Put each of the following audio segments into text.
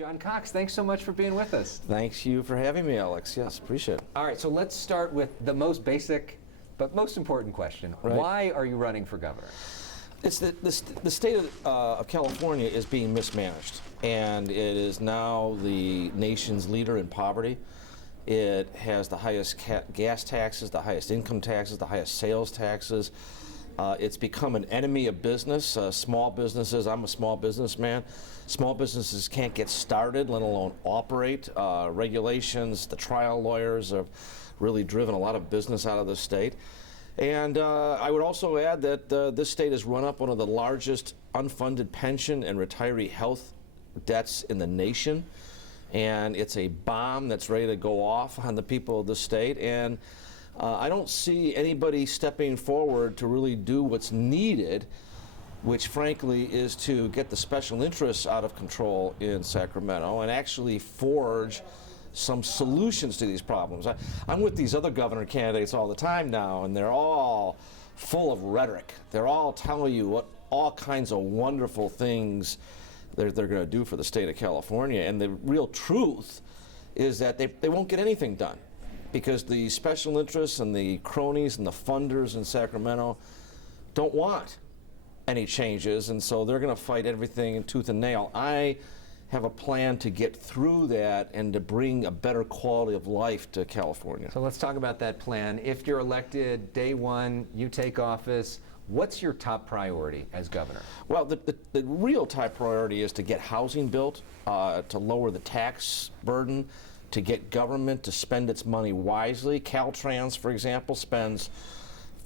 John Cox, thanks so much for being with us. Thanks you for having me, Alex. Yes, appreciate it. All right, so let's start with the most basic but most important question. Right. Why are you running for governor? It's the state of California is being mismanaged, and it is now the nation's leader in poverty. It has the highest gas taxes, the highest income taxes, the highest sales taxes. It's become an enemy of business, small businesses. I'm a small businessman. Small businesses can't get started, let alone operate. Regulations, the trial lawyers have really driven a lot of business out of the state. And I would also add that this state has run up one of the largest unfunded pension and retiree health debts in the nation. And it's a bomb that's ready to go off on the people of the state. And I don't see anybody stepping forward to really do what's needed, which frankly is to get the special interests out of control in Sacramento and actually forge some solutions to these problems. I'm with these other governor candidates all the time now, and they're all full of rhetoric. They're all telling you what all kinds of wonderful things they're going to do for the state of California. And the real truth is that they won't get anything done because the special interests and the cronies and the funders in Sacramento don't want any changes, and so they're going to fight everything in tooth and nail. I have a plan to get through that and to bring a better quality of life to California. So let's talk about that plan. If you're elected day one, you take office, what's your top priority as governor? Well, the real top priority is to get housing built, to lower the tax burden, to get government to spend its money wisely. Caltrans, for example, spends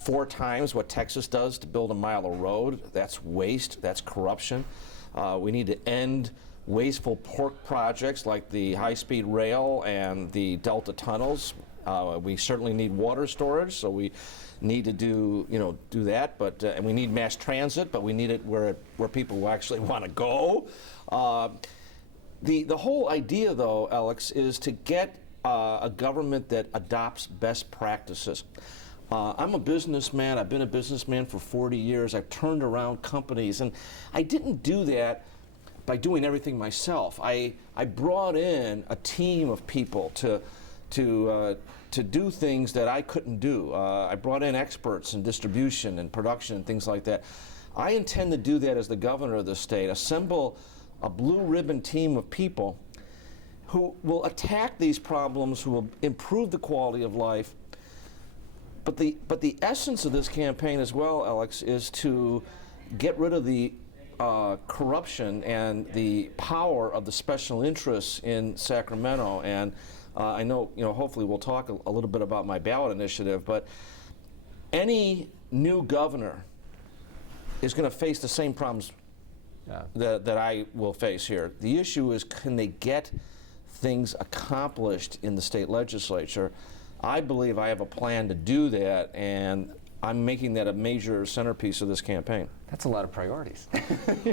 4 times what Texas does to build a mile of road. That's waste, that's corruption. We need to end wasteful pork projects like the high-speed rail and the Delta tunnels. We certainly need water storage, so we need to do that. But and we need mass transit, but we need it where people actually want to go. The whole idea, though, Alex, is to get a government that adopts best practices. I'm a businessman. I've been a businessman for 40 years. I've turned around companies, and I didn't do that by doing everything myself. I brought in a team of people to do things that I couldn't do. I brought in experts in distribution and production and things like that. I intend to do that as the governor of the state, assemble a blue ribbon team of people who will attack these problems, who will improve the quality of life. But the essence of this campaign as well, Alex, is to get rid of the corruption and the power of the special interests in Sacramento. And I know, hopefully we'll talk a little bit about my ballot initiative, but any new governor is going to face the same problems that I will face here. The issue is, can they get things accomplished in the state legislature? I believe I have a plan to do that, and I'm making that a major centerpiece of this campaign. That's a lot of priorities.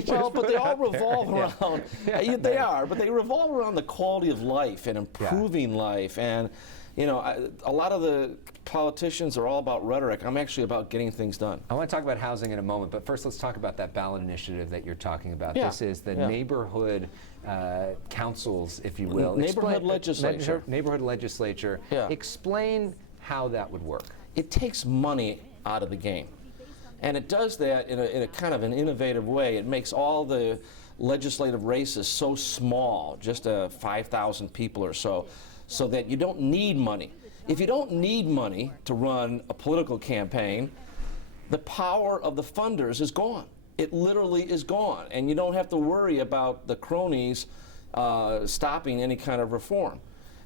Well, but they all revolve around, they are, but they revolve around the quality of life and improving life. And, a lot of the politicians are all about rhetoric. I'm actually about getting things done. I want to talk about housing in a moment, but first let's talk about that ballot initiative that you're talking about. Yeah. This is the neighborhood councils, if you will. Neighborhood legislature. Neighborhood legislature. Yeah. Explain how that would work. It takes money out of the game. And it does that in a kind of an innovative way. It makes all the legislative races so small, just 5,000 people or so that you don't need money. If you don't need money to run a political campaign, the power of the funders is gone. It literally is gone. And you don't have to worry about the cronies stopping any kind of reform.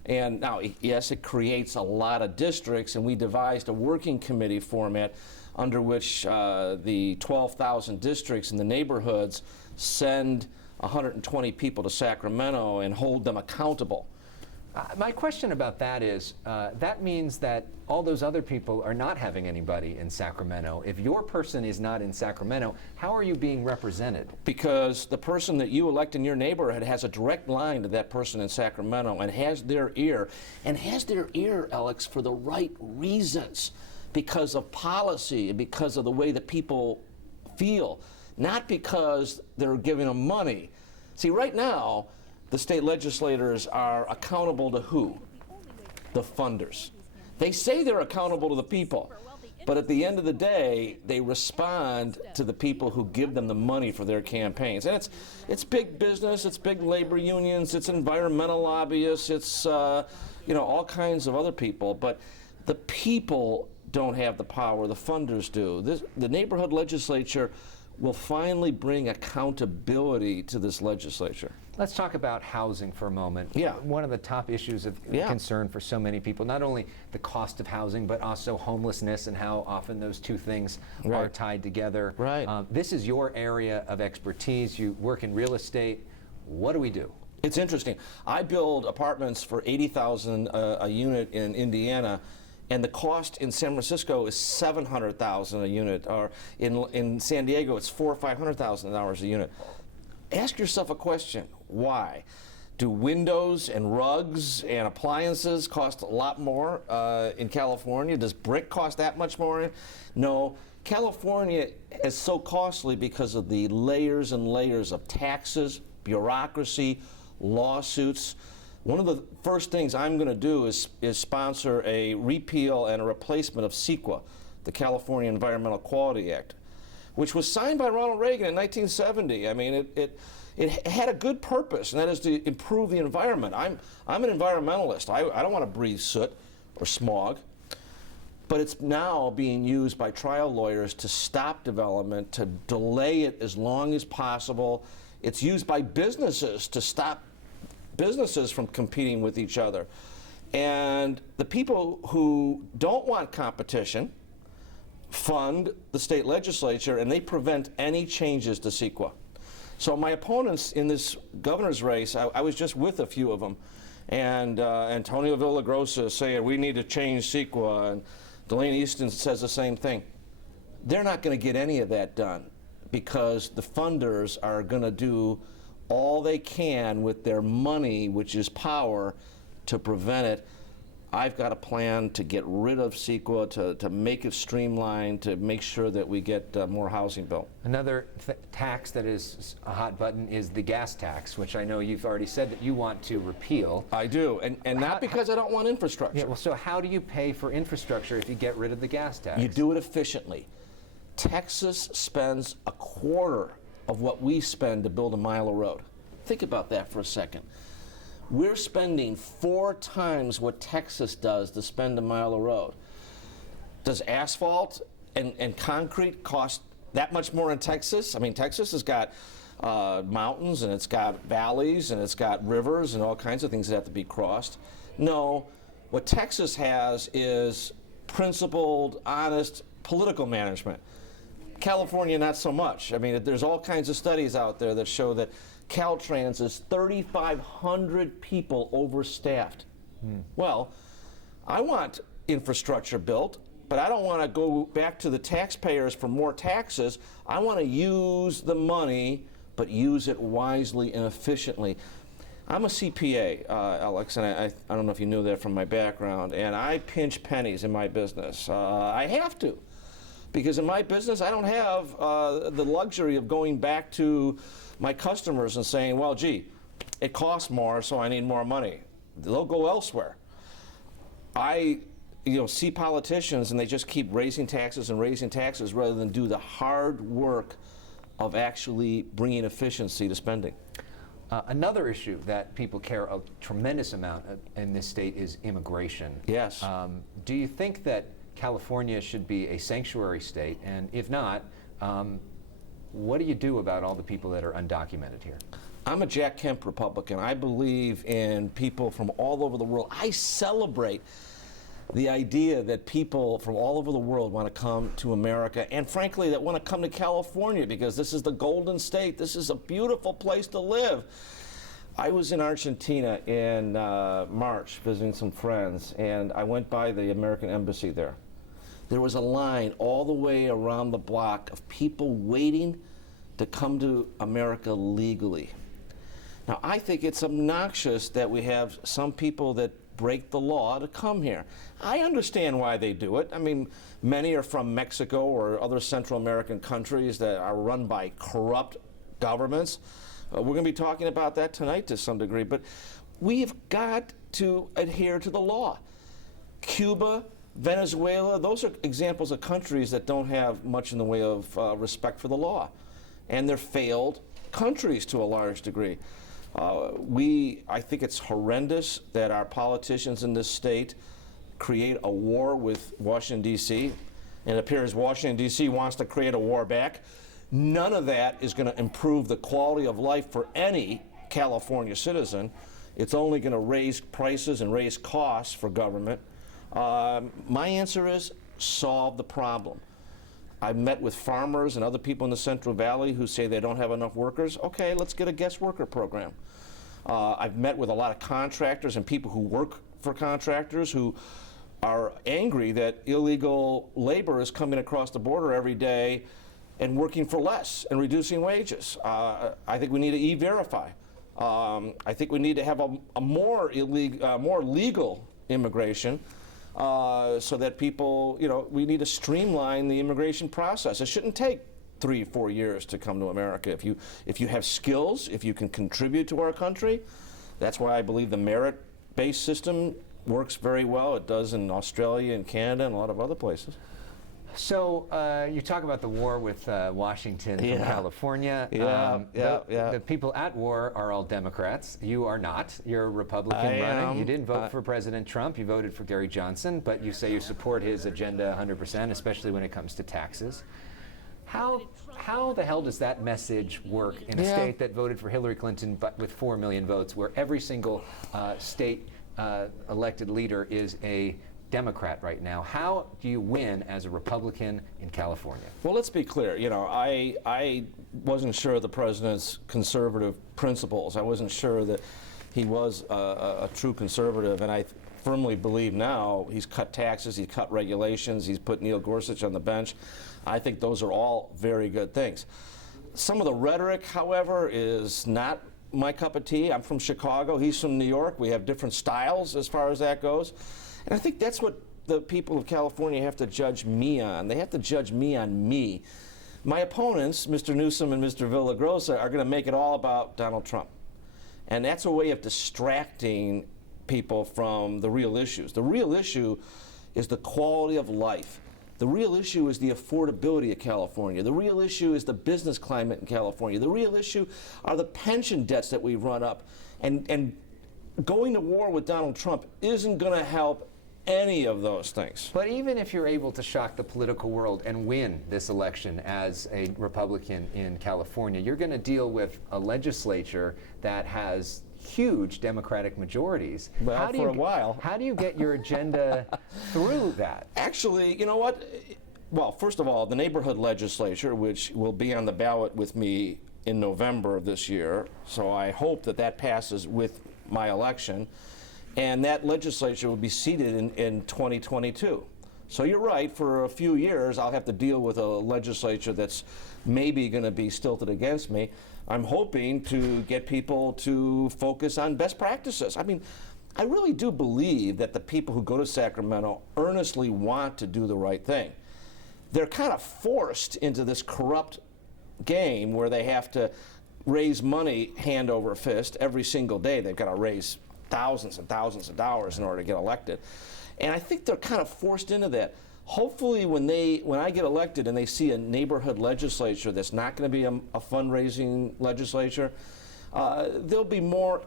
And now, yes, it creates a lot of districts, and we devised a working committee format under which the 12,000 districts in the neighborhoods send 120 people to Sacramento and hold them accountable. My question about that is, that means that all those other people are not having anybody in Sacramento. If your person is not in Sacramento, how are you being represented? Because the person that you elect in your neighborhood has a direct line to that person in Sacramento and has their ear, Alex, for the right reasons, because of policy and because of the way that people feel, not because they're giving them money. See, right now, the state legislators are accountable to who? The funders. They say they're accountable to the people, but at the end of the day, they respond to the people who give them the money for their campaigns. And it's big business, it's big labor unions, it's environmental lobbyists, it's all kinds of other people, but the people don't have the power, the funders do. The neighborhood legislature will finally bring accountability to this legislature. Let's talk about housing for a moment. Yeah. One of the top issues of concern for so many people, not only the cost of housing, but also homelessness and how often those two things are tied together. Right. This is your area of expertise. You work in real estate. What do we do? It's interesting. I build apartments for $80,000 a unit in Indiana, and the cost in San Francisco is $700,000 a unit, or in San Diego it's $400,000 or $500,000 a unit. Ask yourself a question: why? Do windows and rugs and appliances cost a lot more in California? Does brick cost that much more? No. California is so costly because of the layers and layers of taxes, bureaucracy, lawsuits. One of the first things I'm going to do is sponsor a repeal and a replacement of CEQA, the California Environmental Quality Act, which was signed by Ronald Reagan in 1970. I mean, it had a good purpose, and that is to improve the environment. I'm an environmentalist. I don't want to breathe soot or smog, but it's now being used by trial lawyers to stop development, to delay it as long as possible. It's used by businesses to stop businesses from competing with each other. And the people who don't want competition fund the state legislature, and they prevent any changes to CEQA. So my opponents in this governor's race, I was just with a few of them, and Antonio Villagrosa is saying we need to change CEQA, and Delaney Easton says the same thing. They're not going to get any of that done because the funders are going to do all they can with their money, which is power, to prevent it. I've got a plan to get rid of CEQA, to make it streamlined, to make sure that we get more housing built. Another tax that is a hot button is the gas tax, which I know you've already said that you want to repeal. I do, and not because I don't want infrastructure. Yeah, well, so how do you pay for infrastructure if you get rid of the gas tax? You do it efficiently. Texas spends a quarter of what we spend to build a mile of road. Think about that for a second. We're spending 4 times what Texas does to spend a mile of road. Does asphalt and concrete cost that much more in Texas? I mean, Texas has got mountains, and it's got valleys, and it's got rivers, and all kinds of things that have to be crossed. No, what Texas has is principled, honest political management. California, not so much. I mean, there's all kinds of studies out there that show that Caltrans is 3,500 people overstaffed. Well, I want infrastructure built, but I don't want to go back to the taxpayers for more taxes. I want to use the money, but use it wisely and efficiently. I'm a CPA, Alex, and I don't know if you knew that from my background, and I pinch pennies in my business. I have to. Because in my business, I don't have the luxury of going back to my customers and saying, well, gee, it costs more, so I need more money. They'll go elsewhere. I see politicians, and they just keep raising taxes and raising taxes rather than do the hard work of actually bringing efficiency to spending. Another issue that people care a tremendous amount in this state is immigration. Yes. Do you think that California should be a sanctuary state? And if not, what do you do about all the people that are undocumented here? I'm a Jack Kemp Republican. I believe in people from all over the world. I celebrate the idea that people from all over the world want to come to America, and frankly, that want to come to California because this is the Golden State. This is a beautiful place to live. I was in Argentina in March visiting some friends, and I went by the American embassy there. There was a line all the way around the block of people waiting to come to America legally. Now, I think it's obnoxious that we have some people that break the law to come here. I understand why they do it. I mean, many are from Mexico or other Central American countries that are run by corrupt governments. We're going to be talking about that tonight to some degree, but we've got to adhere to the law. Cuba, Venezuela, those are examples of countries that don't have much in the way of respect for the law. And they're failed countries to a large degree. I think it's horrendous that our politicians in this state create a war with Washington, D.C., and it appears Washington, D.C. wants to create a war back. None of that is going to improve the quality of life for any California citizen. It's only going to raise prices and raise costs for government. My answer is solve the problem. I've met with farmers and other people in the Central Valley who say they don't have enough workers. Okay, let's get a guest worker program. I've met with a lot of contractors and people who work for contractors who are angry that illegal labor is coming across the border every day and working for less and reducing wages. I think we need to e-verify. I think we need to have a more legal immigration so that people, we need to streamline the immigration process. It shouldn't take 3-4 years to come to America. If you have skills, if you can contribute to our country, that's why I believe the merit-based system works very well. It does in Australia and Canada and a lot of other places. So you talk about the war with Washington from California. The people at war are all Democrats. You are not. You're a Republican running. You didn't vote for President Trump. You voted for Gary Johnson, but you say you support his agenda 100%, especially when it comes to taxes. How the hell does that message work in a state that voted for Hillary Clinton but with 4 million votes, where every single state elected leader is a Democrat right now? How do you win as a Republican in California? Well, let's be clear. I wasn't sure of the president's conservative principles. I wasn't sure that he was a true conservative, and I firmly believe now he's cut taxes, he's cut regulations, he's put Neil Gorsuch on the bench. I think those are all very good things. Some of the rhetoric, however, is not my cup of tea. I'm from Chicago, he's from New York. We have different styles as far as that goes. And I think that's what the people of California have to judge me on. They have to judge me on me. My opponents, Mr. Newsom and Mr. Villagrosa, are going to make it all about Donald Trump. And that's a way of distracting people from the real issues. The real issue is the quality of life. The real issue is the affordability of California. The real issue is the business climate in California. The real issue are the pension debts that we've run up. And going to war with Donald Trump isn't going to help any of those things. But even if you're able to shock the political world and win this election as a Republican in California, you're going to deal with a legislature that has huge Democratic majorities. Well, for a while. How do you get your agenda through that? Actually, you know what? Well, first of all, the neighborhood legislature, which will be on the ballot with me in November of this year, so I hope that passes with my election, and that legislature will be seated in 2022. So you're right, for a few years I'll have to deal with a legislature that's maybe going to be stilted against me. I'm hoping to get people to focus on best practices. I mean, I really do believe that the people who go to Sacramento earnestly want to do the right thing. They're kind of forced into this corrupt game where they have to raise money hand over fist every single day. They've got to raise thousands and thousands of dollars in order to get elected. And I think they're kind of forced into that. Hopefully when I get elected and they see a neighborhood legislature that's not going to be a fundraising legislature, they'll be more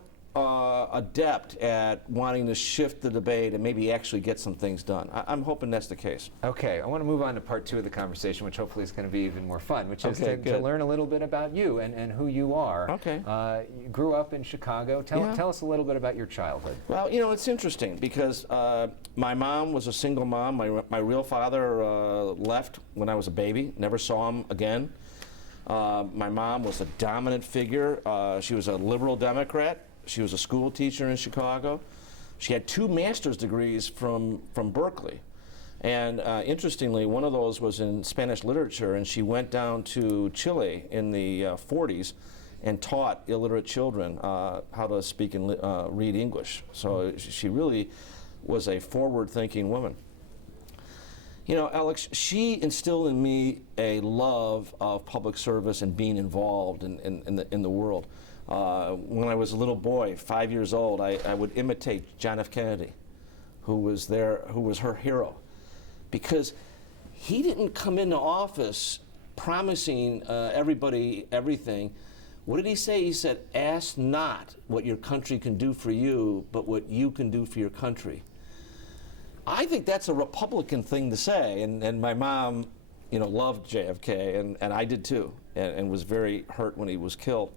adept at wanting to shift the debate and maybe actually get some things done. I'm hoping that's the case. Okay, I want to move on to part 2 of the conversation, which hopefully is going to be even more fun, which is Okay, to learn a little bit about you and who you are. Okay. You grew up in Chicago. Tell us a little bit about your childhood. Well, it's interesting because my mom was a single mom. My real father left when I was a baby, never saw him again. My mom was a dominant figure. She was a liberal Democrat. She was a school teacher in Chicago. She had 2 master's degrees from Berkeley. And interestingly, one of those was in Spanish literature, and she went down to Chile in the 40s and taught illiterate children how to speak and read English. So she really was a forward-thinking woman. You know, Alex, she instilled in me a love of public service and being involved in the world. When I was a little boy, 5 years old, I would imitate John F. Kennedy, who was her hero, because he didn't come into office promising everybody everything. What did he say? He said, "Ask not what your country can do for you, but what you can do for your country." I think that's a Republican thing to say, and my mom, you know, loved JFK, and I did too, and was very hurt when he was killed.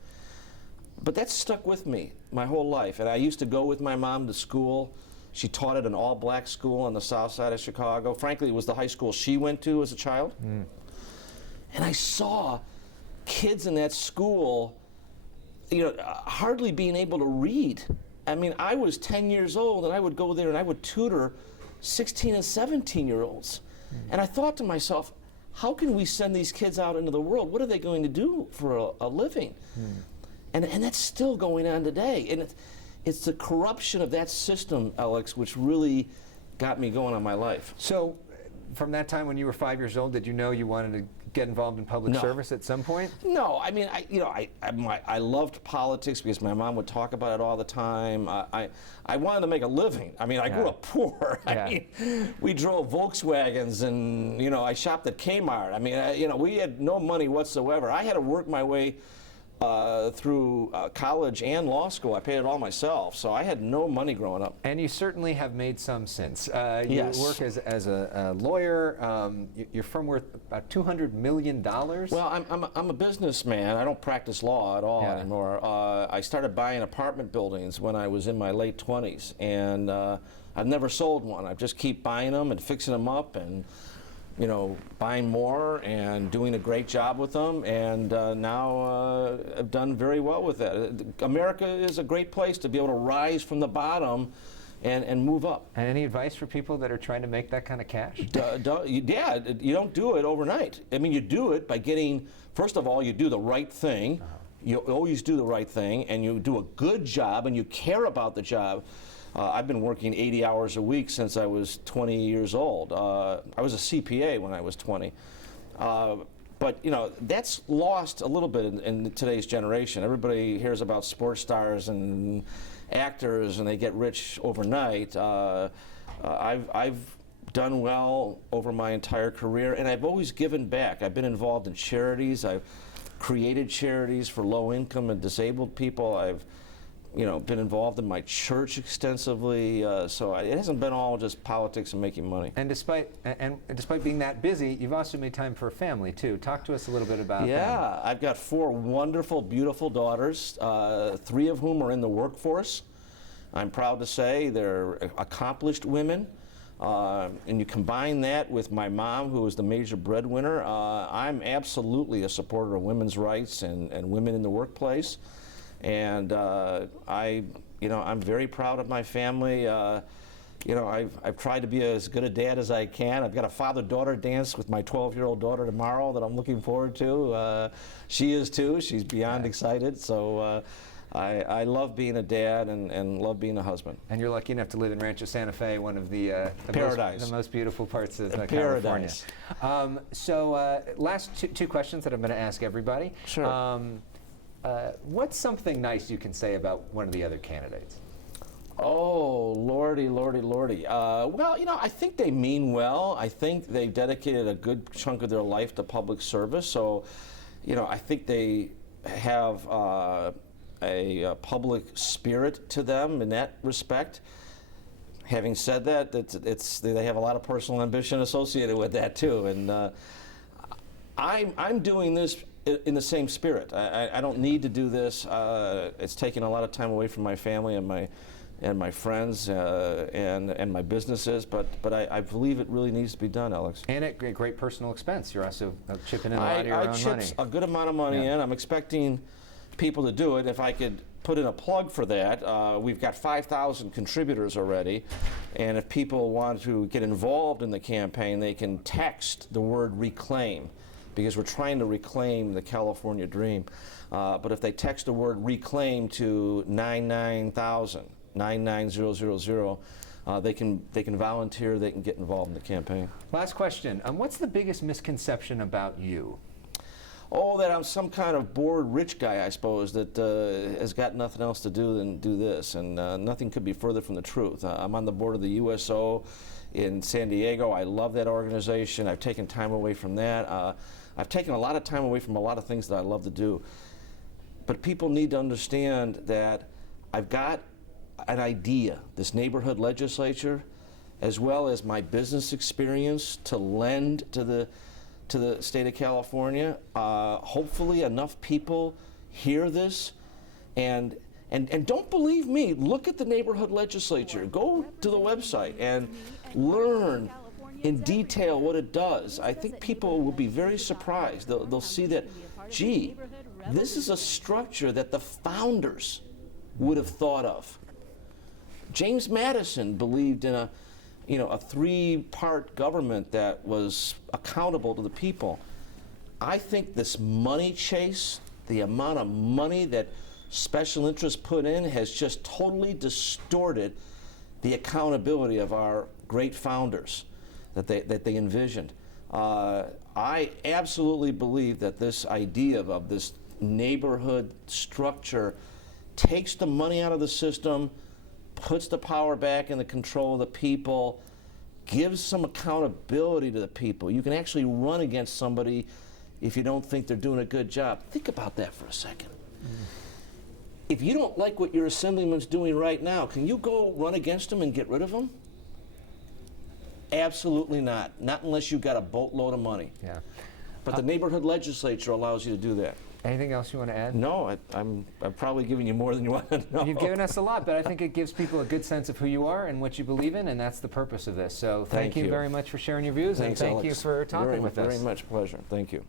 But that stuck with me my whole life, and I used to go with my mom to school. She taught at an all-black school on the south side of Chicago. Frankly, it was the high school she went to as a child. And I saw kids in that school, you know, hardly being able to read. I mean, I was 10 years old, and I would go there and I would tutor 16 and 17-year-olds. And I thought to myself, how can we send these kids out into the world? What are they going to do for a living? And that's still going on today. And it's the corruption of that system, Alex, which really got me going on my life. So, from that time when you were 5 years old, did you know you wanted to get involved in public service at some point? No, I mean, I loved politics because my mom would talk about it all the time. I wanted to make a living. I mean, I grew up poor. I mean, we drove Volkswagens, and you know, I shopped at Kmart. I mean, you know, we had no money whatsoever. I had to work my way through college and law school. I paid it all myself, so I had no money growing up. And you certainly have made some since. Yes. You work as a lawyer. Your firm worth about $200 million? Well, I'm a businessman. I don't practice law at all anymore. I started buying apartment buildings when I was in my late 20s, and I've never sold one. I just keep buying them and fixing them up, and you know, buying more and doing a great job with them, and now I've done very well with that. America is a great place to be able to rise from the bottom and move up. And any advice for people that are trying to make that kind of cash? Yeah, you don't do it overnight. I mean, you do it by getting, first of all, you do the right thing. You always do the right thing, and you do a good job, and you care about the job. I've been working 80 hours a week since I was 20 years old. I was a CPA when I was 20. But, you know, that's lost a little bit in today's generation. Everybody hears about sports stars and actors, and they get rich overnight. I've done well over my entire career, and I've always given back. I've been involved in charities. I've created charities for low-income and disabled people. I've been involved in my church extensively, so it hasn't been all just politics and making money. And despite being that busy, you've also made time for a family too. Talk to us a little bit about that. Yeah, I've got 4 wonderful, beautiful daughters, 3 of whom are in the workforce. I'm proud to say they're accomplished women, and you combine that with my mom, who is the major breadwinner. I'm absolutely a supporter of women's rights and women in the workplace. And I'm very proud of my family. I've tried to be as good a dad as I can. I've got a father-daughter dance with my 12-year-old daughter tomorrow that I'm looking forward to. She is too. She's beyond excited. So I love being a dad and love being a husband. And you're lucky enough to live in Rancho Santa Fe, one of the most beautiful parts of California. So last two questions that I'm going to ask everybody. Sure. What's something nice you can say about one of the other candidates? Oh, lordy. Well, I think they mean well. I think they've dedicated a good chunk of their life to public service. So, I think they have a public spirit to them in that respect. Having said that, they have a lot of personal ambition associated with that too. And I'm doing this in the same spirit. I don't need to do this. It's taking a lot of time away from my family and my friends and my businesses, but I believe it really needs to be done, Alex. And at great personal expense. You're also chipping in a lot of your own money. I chip a good amount of money in. I'm expecting people to do it. If I could put in a plug for that, we've got 5,000 contributors already, and if people want to get involved in the campaign, they can text the word reclaim, because we're trying to reclaim the California dream. But if they text the word reclaim to 99000, they can volunteer, they can get involved in the campaign. Last question. What's the biggest misconception about you? Oh, that I'm some kind of bored rich guy, I suppose, that has got nothing else to do than do this, and nothing could be further from the truth. I'm on the board of the USO in San Diego. I love that organization. I've taken time away from that. I've taken a lot of time away from a lot of things that I love to do. But people need to understand that I've got an idea, this neighborhood legislature, as well as my business experience to lend to the state of California. Hopefully enough people hear this, and don't believe me, look at the neighborhood legislature. Go to the website and learn in detail what it does. I think people will be very surprised. They'll see that, gee, this is a structure that the founders would have thought of. James Madison believed in a three-part government that was accountable to the people. I think this money chase, the amount of money that special interests put in, has just totally distorted the accountability of our great founders that they envisioned. I absolutely believe that this idea of this neighborhood structure takes the money out of the system, puts the power back in the control of the people, gives some accountability to the people. You can actually run against somebody if you don't think they're doing a good job. Think about that for a second. If you don't like what your assemblyman's doing right now, can you go run against him and get rid of him? Absolutely not. Not unless you've got a boatload of money. Yeah. But the neighborhood legislature allows you to do that. Anything else you want to add? No, I'm probably giving you more than you want to know. You've given us a lot, but I think it gives people a good sense of who you are and what you believe in, and that's the purpose of this. So thank you very much for sharing your views, Thanks, and thank Alex. you for talking with us. Very much pleasure. Thank you.